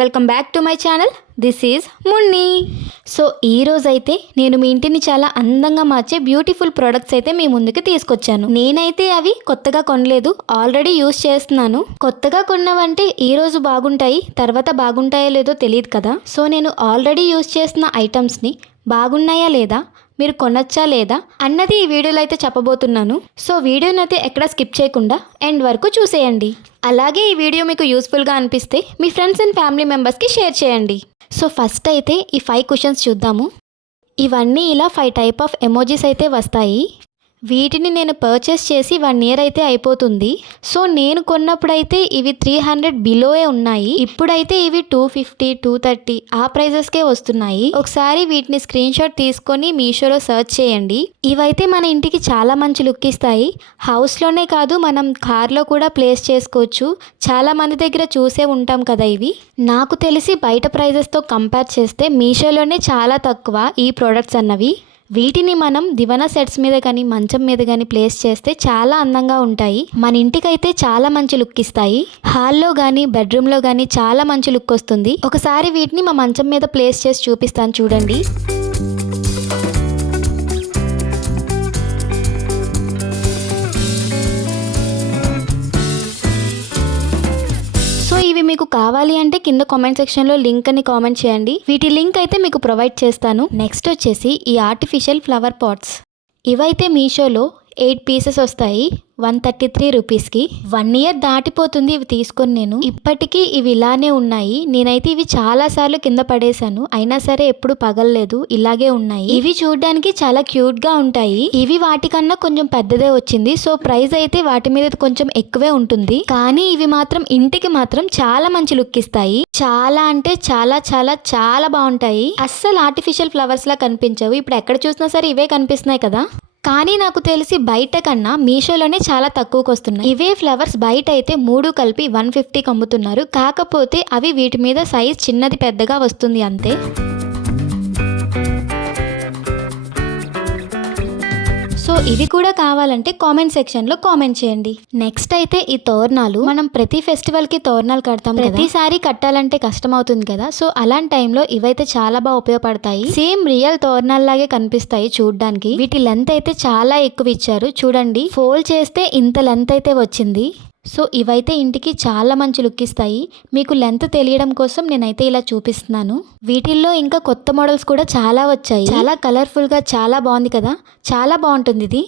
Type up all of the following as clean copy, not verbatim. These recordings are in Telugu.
Welcome back to my channel. This is Munni. So ఈరోజైతే నేను మీ ఇంటిని చాలా అందంగా మార్చే బ్యూటిఫుల్ ప్రోడక్ట్స్ అయితే మీ ముందుకు తీసుకొచ్చాను. నేనైతే అవి కొత్తగా కొనలేదు, ఆల్రెడీ యూస్ చేస్తున్నాను. కొత్తగా కొన్నవంటే ఈ రోజు బాగుంటాయి, తర్వాత బాగుంటాయో లేదో తెలియదు కదా. సో నేను ఆల్రెడీ యూస్ చేసిన ఐటమ్స్ని బాగున్నాయా లేదా, మీరు కొనొచ్చా లేదా అన్నది ఈ వీడియోలో అయితే చెప్పబోతున్నాను. సో వీడియోని అయితే ఎక్కడ స్కిప్ చేయకుండా ఎండ్ వరకు చూసేయండి. అలాగే ఈ వీడియో మీకు యూస్ఫుల్గా అనిపిస్తే మీ ఫ్రెండ్స్ అండ్ ఫ్యామిలీ మెంబర్స్కి షేర్ చేయండి. సో ఫస్ట్ అయితే ఈ 5 క్వశ్చన్స్ చూద్దాము. ఇవన్నీ ఇలా 5 టైప్ ఆఫ్ ఎమోజీస్ అయితే వస్తాయి. వీటిని నేను పర్చేస్ చేసి 1 ఇయర్ అయితే అయిపోతుంది. సో నేను కొన్నప్పుడైతే ఇవి 300 బిలోయే ఉన్నాయి. ఇప్పుడైతే ఇవి 250, 230 ఆ ప్రైజెస్కే వస్తున్నాయి. ఒకసారి వీటిని స్క్రీన్ షాట్ తీసుకొని మీషోలో సర్చ్ చేయండి. ఇవైతే మన ఇంటికి చాలా మంచి లుక్ ఇస్తాయి. హౌస్లోనే కాదు, మనం కార్లో కూడా ప్లేస్ చేసుకోవచ్చు. చాలా మంది దగ్గర చూసే ఉంటాం కదా ఇవి. నాకు తెలిసి బయట ప్రైజెస్తో కంపేర్ చేస్తే మీషోలోనే చాలా తక్కువ ఈ ప్రోడక్ట్స్ అన్నవి. వీటిని మనం దివానా సెట్స్ మీద కానీ మంచం మీద కానీ ప్లేస్ చేస్తే చాలా అందంగా ఉంటాయి. మన ఇంటికైతే చాలా మంచి లుక్ ఇస్తాయి. హాల్లో కానీ బెడ్రూమ్లో కానీ చాలా మంచి లుక్ వస్తుంది. ఒకసారి వీటిని మా మంచం మీద ప్లేస్ చేసి చూపిస్తాను చూడండి. సో ఇవి మీకు కావాలి అంటే కింద కామెంట్ సెక్షన్లో లింక్ అని కామెంట్ చేయండి. వీటి లింక్ అయితే మీకు ప్రొవైడ్ చేస్తాను. నెక్స్ట్ వచ్చేసి ఈ ఆర్టిఫిషియల్ ఫ్లవర్ పాట్స్. ఇవైతే మీషోలో 8 పీసెస్ వస్తాయి 133 రూపీస్కి. 1 ఇయర్ దాటిపోతుంది ఇవి తీసుకొని నేను. ఇప్పటికీ ఇవి ఇలానే ఉన్నాయి. నేనైతే ఇవి చాలా సార్లు కింద పడేశాను, అయినా సరే ఎప్పుడు పగలలేదు, ఇలాగే ఉన్నాయి. ఇవి చూడడానికి చాలా క్యూట్గా ఉంటాయి. ఇవి వాటికన్నా కొంచెం పెద్దదే వచ్చింది. సో ప్రైస్ అయితే వాటి మీద కొంచెం ఎక్కువే ఉంటుంది. కానీ ఇవి మాత్రం ఇంటికి మాత్రం చాలా మంచి లుక్ ఇస్తాయి. చాలా అంటే చాలా చాలా చాలా బాగుంటాయి. అస్సలు ఆర్టిఫిషియల్ ఫ్లవర్స్ లా కనిపించవు. ఇప్పుడు ఎక్కడ చూసినా సరే ఇవే కనిపిస్తున్నాయి కదా. కానీ నాకు తెలిసి బయట కన్నా మీషోలోనే చాలా తక్కువకి వస్తున్నాయి. ఇవే ఫ్లవర్స్ బయట అయితే 3 కలిపి 150కి అమ్ముతున్నారు. కాకపోతే అవి వీటి మీద సైజ్ చిన్నది పెద్దగా వస్తుంది అంతే. సో ఇవి కూడా కావాలంటే కామెంట్ సెక్షన్లో కామెంట్ చేయండి. నెక్స్ట్ అయితే ఈ తోరణాలు. మనం ప్రతి ఫెస్టివల్కి తోరణాలు కడతాం, ప్రతిసారి కట్టాలంటే కష్టం అవుతుంది కదా. సో అలాంటి టైంలో ఇవైతే చాలా బాగా ఉపయోగపడతాయి. సేమ్ రియల్ తోరణాల్లాగే కనిపిస్తాయి చూడడానికి. వీటి లెంత్ అయితే చాలా ఎక్కువ ఇచ్చారు చూడండి. ఫోల్డ్ చేస్తే ఇంత లెంత్ అయితే వచ్చింది. సో ఇవైతే ఇంటికి చాలా మంచి లుక్ ఇస్తాయి. మీకు లెంత్ తెలియడం కోసం నేనైతే ఇలా చూపిస్తున్నాను. వీటిల్లో ఇంకా కొత్త మోడల్స్ కూడా చాలా వచ్చాయి. చాలా కలర్ఫుల్గా చాలా బాగుంది కదా, చాలా బాగుంటుంది ఇది.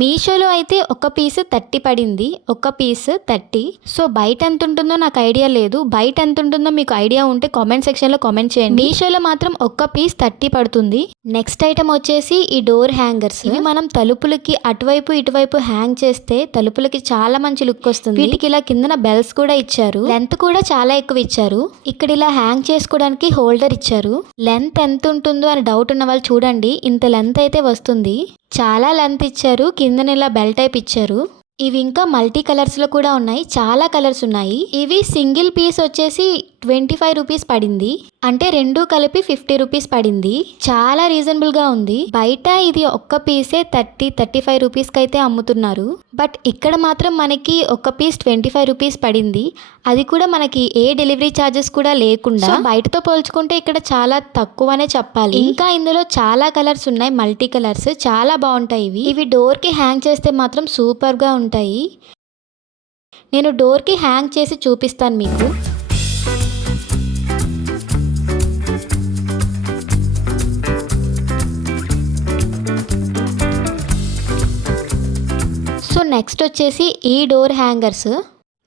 మీషోలో అయితే ఒక పీస్ 30 పడింది, ఒక పీస్ 30. సో బయట ఎంత ఉంటుందో నాకు ఐడియా లేదు. బయట ఎంత ఉంటుందో మీకు ఐడియా ఉంటే కామెంట్ సెక్షన్లో కామెంట్ చేయండి. మీషోలో మాత్రం ఒక పీస్ 30 పడుతుంది. నెక్స్ట్ ఐటమ్ వచ్చేసి ఈ డోర్ హ్యాంగర్స్. ఇవి మనం తలుపులకి అటువైపు ఇటువైపు హ్యాంగ్ చేస్తే తలుపులకి చాలా మంచి లుక్ వస్తుంది. వీటికి ఇలా కిందన బెల్స్ కూడా ఇచ్చారు. లెంత్ కూడా చాలా ఎక్కువ ఇచ్చారు. ఇక్కడ ఇలా హ్యాంగ్ చేసుకోవడానికి హోల్డర్ ఇచ్చారు. లెంత్ ఎంత ఉంటుందో అని డౌట్ ఉన్న వాళ్ళు చూడండి, ఇంత లెంత్ అయితే వస్తుంది. చాలా లెంత్ ఇచ్చారు. కిందన ఇలా బెల్ టైప్ ఇచ్చారు. ఇవి ఇంకా మల్టీ కలర్స్లో కూడా ఉన్నాయి, చాలా కలర్స్ ఉన్నాయి. ఇవి సింగిల్ పీస్ వచ్చేసి 25 రూపీస్ పడింది, అంటే 2 కలిపి 50 రూపీస్ పడింది. చాలా రీజనబుల్గా ఉంది. బయట ఇది ఒక్క పీసే 30-35 రూపీస్కి అయితే అమ్ముతున్నారు. బట్ ఇక్కడ మాత్రం మనకి ఒక పీస్ 25 రూపీస్ పడింది. అది కూడా మనకి ఏ డెలివరీ ఛార్జెస్ కూడా లేకుండా. బయటతో పోల్చుకుంటే ఇక్కడ చాలా తక్కువనే చెప్పాలి. ఇంకా ఇందులో చాలా కలర్స్ ఉన్నాయి, మల్టీ కలర్స్, చాలా బాగుంటాయి ఇవి. ఇవి డోర్కి హ్యాంగ్ చేస్తే మాత్రం సూపర్గా ఉంటాయి. నేను డోర్కి హ్యాంగ్ చేసి చూపిస్తాను మీకు. సో నెక్స్ట్ వచ్చేసి ఈ డోర్ హ్యాంగర్స్.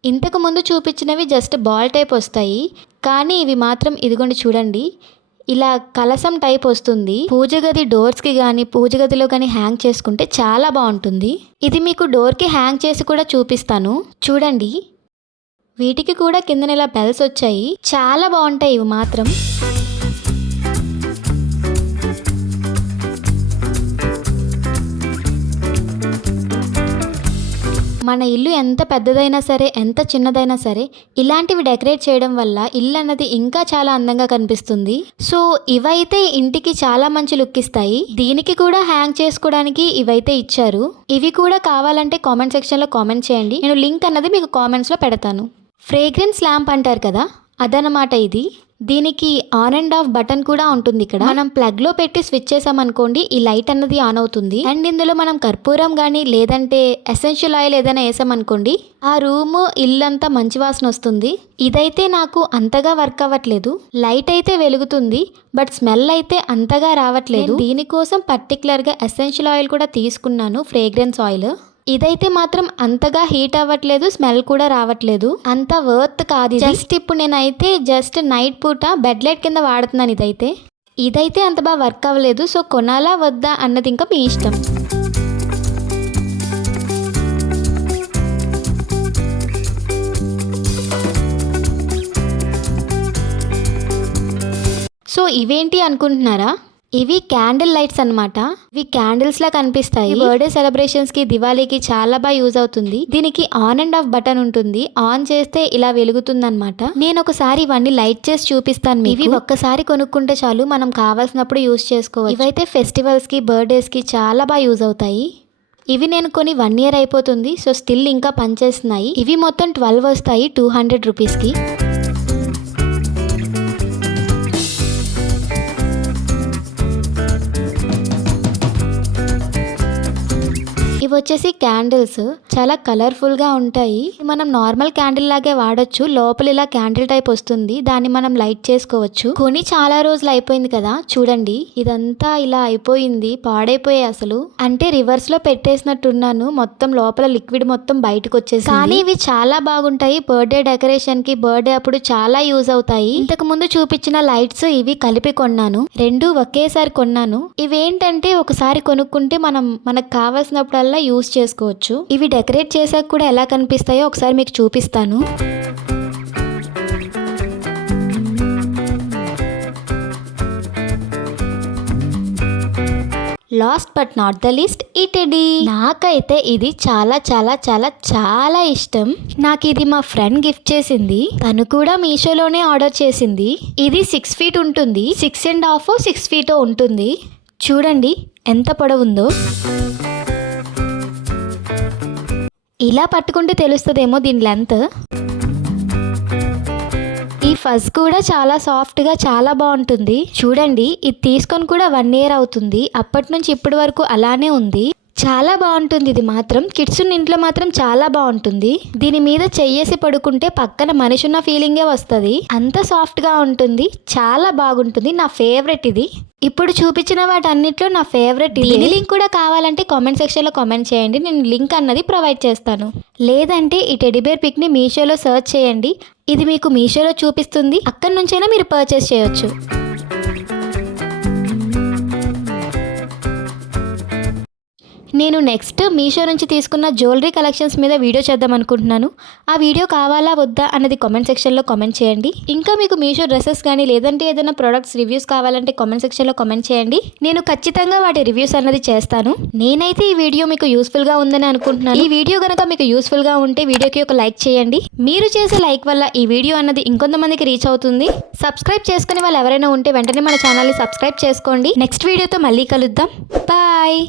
ఇంతకు ముందు చూపించినవి జస్ట్ బాల్ టైప్ వస్తాయి, కానీ ఇవి మాత్రం ఇదిగోండి చూడండి, ఇలా కలసం టైప్ వస్తుంది. పూజ గది డోర్స్కి కానీ పూజ గదిలో కానీ హ్యాంగ్ చేసుకుంటే చాలా బాగుంటుంది. ఇది మీకు డోర్కి హ్యాంగ్ చేసి కూడా చూపిస్తాను చూడండి. వీటికి కూడా కిందన ఇలా బెల్స్ వచ్చాయి, చాలా బాగుంటాయి ఇవి మాత్రం. మన ఇల్లు ఎంత పెద్దదైనా సరే, ఎంత చిన్నదైనా సరే, ఇలాంటివి డెకరేట్ చేయడం వల్ల ఇల్లు అన్నది ఇంకా చాలా అందంగా కనిపిస్తుంది. సో ఇవైతే ఇంటికి చాలా మంచి లుక్ ఇస్తాయి. దీనికి కూడా హ్యాంగ్ చేసుకోవడానికి ఇవైతే ఇచ్చారు. ఇవి కూడా కావాలంటే కామెంట్ సెక్షన్లో కామెంట్ చేయండి. నేను లింక్ అన్నది మీకు కామెంట్స్లో పెడతాను. ఫ్రేగ్రెన్స్ ల్యాంప్ అంటారు కదా, అదనమాట ఇది. దీనికి ఆన్ అండ్ ఆఫ్ బటన్ కూడా ఉంటుంది. ఇక్కడ మనం ప్లగ్ లో పెట్టి స్విచ్ చేసామనుకోండి ఈ లైట్ అన్నది ఆన్ అవుతుంది. అండ్ ఇందులో మనం కర్పూరం గానీ లేదంటే ఎసెన్షియల్ ఆయిల్ ఏదైనా వేసామనుకోండి ఆ రూమ్ ఇల్లంతా మంచి వాసన వస్తుంది. ఇదైతే నాకు అంతగా వర్క్ అవ్వట్లేదు. లైట్ అయితే వెలుగుతుంది బట్ స్మెల్ అయితే అంతగా రావట్లేదు. దీనికోసం పర్టికులర్ గా ఎసెన్షియల్ ఆయిల్ కూడా తీసుకున్నాను, ఫ్రేగ్రెన్స్ ఆయిల్. ఇదైతే మాత్రం అంతగా హీట్ అవ్వట్లేదు, స్మెల్ కూడా రావట్లేదు. అంత వర్త్ కాదు. జస్ట్ ఇప్పుడు నేనైతే జస్ట్ నైట్ పూట బెడ్ లైట్ కింద వాడుతున్నాను. ఇదైతే అంత బాగా వర్క్ అవ్వలేదు. సో కొనాలా వద్దా అన్నది ఇంకా మీ ఇష్టం. సో ఇవేంటి అనుకుంటున్నారా? ఇవి క్యాండిల్ లైట్స్ అన్నమాట. ఇవి క్యాండిల్స్ లా కనిపిస్తాయి. బర్త్డే సెలబ్రేషన్స్ కి, దివాళీకి చాలా బాగా యూజ్ అవుతుంది. దీనికి ఆన్ అండ్ ఆఫ్ బటన్ ఉంటుంది. ఆన్ చేస్తే ఇలా వెలుగుతుంది అనమాట. నేను ఒకసారి ఇవన్నీ లైట్ చేసి చూపిస్తాను. ఇవి ఒక్కసారి కొనుక్కుంటే చాలు, మనం కావాల్సినప్పుడు యూజ్ చేసుకోవచ్చు. ఇవైతే ఫెస్టివల్స్ కి, బర్త్డేస్ కి చాలా బాగా యూజ్ అవుతాయి. ఇవి నేను కొని 1 year అయిపోతుంది. సో స్టిల్ ఇంకా పనిచేస్తున్నాయి. ఇవి మొత్తం 12 వస్తాయి 200 రూపీస్కి. ఇవి వచ్చేసి క్యాండిల్స్, చాలా కలర్ఫుల్ గా ఉంటాయి. మనం నార్మల్ క్యాండిల్ లాగే వాడొచ్చు. లోపల ఇలా క్యాండిల్ టైప్ వస్తుంది, దాన్ని మనం లైట్ చేసుకోవచ్చు. కొని చాలా రోజులు అయిపోయింది కదా, చూడండి ఇదంతా ఇలా అయిపోయింది, పాడైపోయాయి అసలు. అంటే రివర్స్ లో పెట్టేసినట్టున్నాను, మొత్తం లోపల లిక్విడ్ మొత్తం బయటకు వచ్చేసి. కానీ ఇవి చాలా బాగుంటాయి. బర్త్డే డెకరేషన్ కి, బర్త్డే అప్పుడు చాలా యూజ్ అవుతాయి. ఇంతకు ముందు చూపించిన లైట్స్ ఇవి కలిపి కొన్నాను, రెండు ఒకేసారి కొన్నాను. ఇవేంటంటే ఒకసారి కొనుక్కుంటే మనకు కావాల్సినప్పుడల్లా యూజ్ చేసుకోవచ్చు. ఇవి డెకరేట్ చేసాక కూడా ఎలా కనిపిస్తాయో ఒకసారి మీకు చూపిస్తాను. Last but not the least, ఈ టెడ్డీ. నాకైతే ఇది చాలా చాలా చాలా చాలా ఇష్టం. నాకు ఇది మా ఫ్రెండ్ గిఫ్ట్ చేసింది. తను కూడా మీషోలోనే ఆర్డర్ చేసింది. ఇది 6 feet ఉంటుంది, 6.5 6 feet ఉంటుంది. చూడండి ఎంత పొడవుందో. ఇలా పట్టుకుంటే తెలుస్తుందేమో దీని లెంత్. ఈ ఫజ్ కూడా చాలా సాఫ్ట్ గా చాలా బాగుంటుంది. చూడండి ఇది తీసుకొని కూడా 1 year అవుతుంది. అప్పటి నుంచి ఇప్పటి వరకు అలానే ఉంది. చాలా బాగుంటుంది. ఇది మాత్రం కిడ్స్ ఇంట్లో మాత్రం చాలా బాగుంటుంది. దీని మీద చెయ్యేసి పడుకుంటే పక్కన మనిషి ఉన్న ఫీలింగే వస్తుంది. అంత సాఫ్ట్ గా ఉంటుంది, చాలా బాగుంటుంది. నా ఫేవరెట్ ఇది. ఇప్పుడు చూపించిన వాటన్నిటిలో నా ఫేవరెట్ ఇది. దీని లింక్ కూడా కావాలంటే కామెంట్ సెక్షన్ లో కామెంట్ చేయండి, నేను లింక్ అన్నది ప్రొవైడ్ చేస్తాను. లేదంటే ఈ టెడ్డీబేర్ పిక్ ని మీషోలో సర్చ్ చేయండి, ఇది మీకు మీషోలో చూపిస్తుంది. అక్కడి నుంచైనా మీరు పర్చేస్ చేయొచ్చు. నేను నెక్స్ట్ మీషో నుంచి తీసుకున్న జ్యువెలరీ కలెక్షన్స్ మీద వీడియో చేద్దాం అనుకుంటున్నాను. ఆ వీడియో కావాలా వద్దా అన్నది కామెంట్ సెక్షన్లో కామెంట్ చేయండి. ఇంకా మీకు మీషో డ్రెస్సెస్ కానీ లేదంటే ఏదైనా ప్రొడక్ట్స్ రివ్యూస్ కావాలంటే కామెంట్ సెక్షన్లో కామెంట్ చేయండి. నేను ఖచ్చితంగా వాటి రివ్యూస్ అన్నది చేస్తాను. నేనైతే ఈ వీడియో మీకు యూస్ఫుల్గా ఉందని అనుకుంటున్నాను. ఈ వీడియో కనుక మీకు యూస్ఫుల్గా ఉంటే వీడియోకి ఒక లైక్ చేయండి. మీరు చేసే లైక్ వల్ల ఈ వీడియో అన్నది ఇంకొంతమందికి రీచ్ అవుతుంది. సబ్స్క్రైబ్ చేసుకునే వాళ్ళు ఎవరైనా ఉంటే వెంటనే మన ఛానల్ని సబ్స్క్రైబ్ చేసుకోండి. నెక్స్ట్ వీడియోతో మళ్ళీ కలుద్దాం. బాయ్.